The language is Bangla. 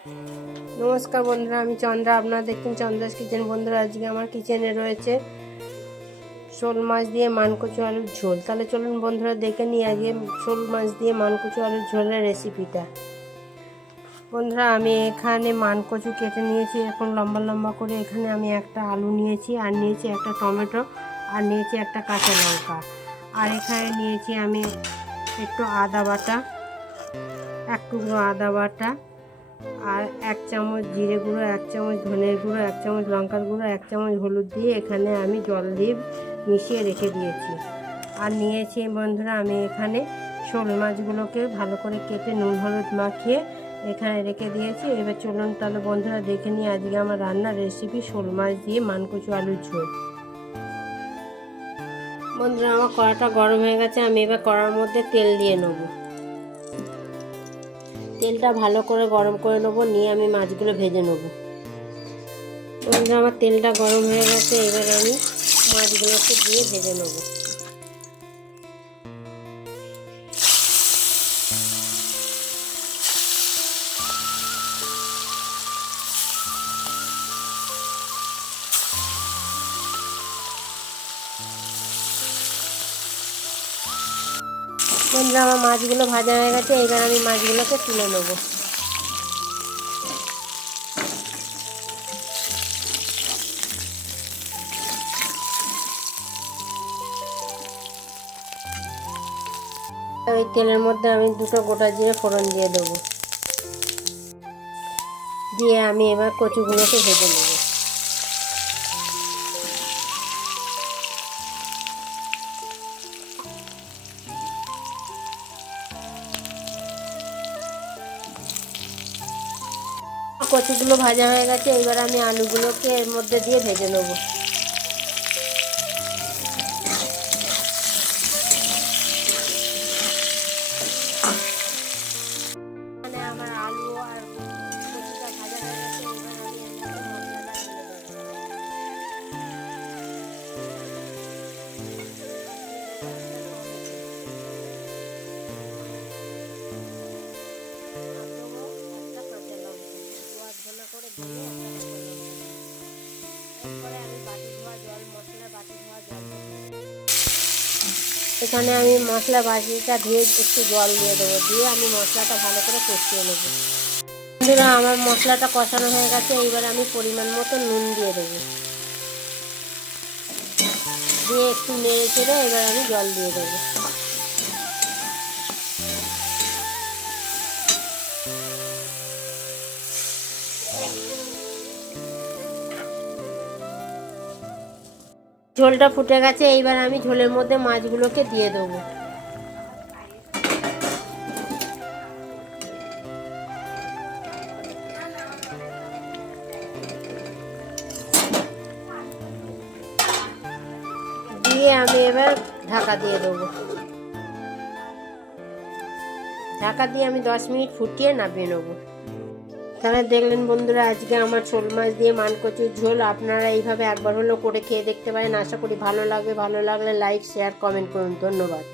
নমস্কার বন্ধুরা, আমি চন্দ্রা। আপনারা দেখছেন চন্দ্রাস কিচেন। বন্ধুরা, আজকে আমার কিচেনে রয়েছে শোল মাছ দিয়ে মানকচু আলুর ঝোল। তাহলে চলুন বন্ধুরা দেখে নিই আজকে শোল মাছ দিয়ে মানকচু আলুর ঝোলের রেসিপিটা। বন্ধুরা, আমি এখানে মানকচু কেটে নিয়েছি এখন লম্বা লম্বা করে। এখানে আমি একটা আলু নিয়েছি, আর নিয়েছি একটা টমেটো, আর নিয়েছি একটা কাঁচা লঙ্কা, আর এখানে নিয়েছি আমি একটু আদা বাটা, এক টুকরো আদা বাটা, আর 1 চামচ জিরে গুঁড়ো, 1 চামচ ধনের গুঁড়ো, 1 চামচ লঙ্কার গুঁড়ো, 1 চামচ হলুদ দিয়ে এখানে আমি জল দিয়ে মিশিয়ে রেখে দিয়েছি। আর নিয়েছি বন্ধুরা আমি এখানে শোল মাছগুলোকে ভালো করে কেটে নুন হলুদ মাখিয়ে এখানে রেখে দিয়েছি। এবার চলুন তাহলে বন্ধুরা দেখে নিই আজকে আমার রান্নার রেসিপি শোল মাছ দিয়ে মানকচু আলুর ঝোল। বন্ধুরা, আমার কড়াটা গরম হয়ে গেছে। আমি এবার কড়ার মধ্যে তেল দিয়ে নেবো। তেলটা ভালো করে গরম করে নেবো, নিয়ে আমি মাছগুলো ভেজে নেবো। বন্ধুরা, আমার তেলটা গরম হয়ে গেছে। এবার আমি মাছগুলোকে দিয়ে ভেজে নেবো। বন্ধুরা, আমার মাছগুলো ভাজা হয়ে গেছে। এবার আমি মাছগুলোকে তুলে নেবো। ওই তেলের মধ্যে আমি 2টো গোটা জিরে ফোড়ন দিয়ে দেবো। দিয়ে আমি এবার কচুগুলোকে ভেজে নেব। কচুগুলো ভাজা হয়ে গেছে। এবার আমি আলুগুলোকে এর মধ্যে দিয়ে ভেজে নেব। মানে আমার আলু আর কচুটা ভাজা হয়ে গেছে। এবার আমি এর মধ্যে মশলাটা ঢেলে দেবো। একটা কাঁচা লঙ্কা ধোয়া ধনে করে দিয়ে এরপরে আমি বাটি ধোয়া জল, মশলা বাটি ধোয়া জল, এখানে আমি মশলা বাটিটা ধুয়ে একটু জল দিয়ে দেবো। দিয়ে আমি মশলাটা ভালো করে কষিয়ে নেব। বন্ধুরা, আমার মশলাটা কষানো হয়ে গেছে। এইবার আমি পরিমাণ মতো নুন দিয়ে দেবো। দিয়ে একটু নেড়ে চেড়ে এবার আমি জল দিয়ে দেবো। ঝোলটা ফুটে গেছে। এইবার আমি ঝোলের মধ্যে মাছগুলোকে দিয়ে দেবো। দিয়ে আমি এবার ঢাকা দিয়ে দেবো। ঢাকা দিয়ে আমি 10 মিনিট ফুটিয়ে নামিয়ে নেবো। তাহলে দেখলেন বন্ধুরা আজকে আমার শোল মাছ দিয়ে মানকচুর ঝোল। আপনারা এইভাবে একবার হলেও করে খেয়ে দেখতে পারেন। আশা করি ভালো লাগবে। ভালো লাগলে লাইক, শেয়ার, কমেন্ট করুন। ধন্যবাদ।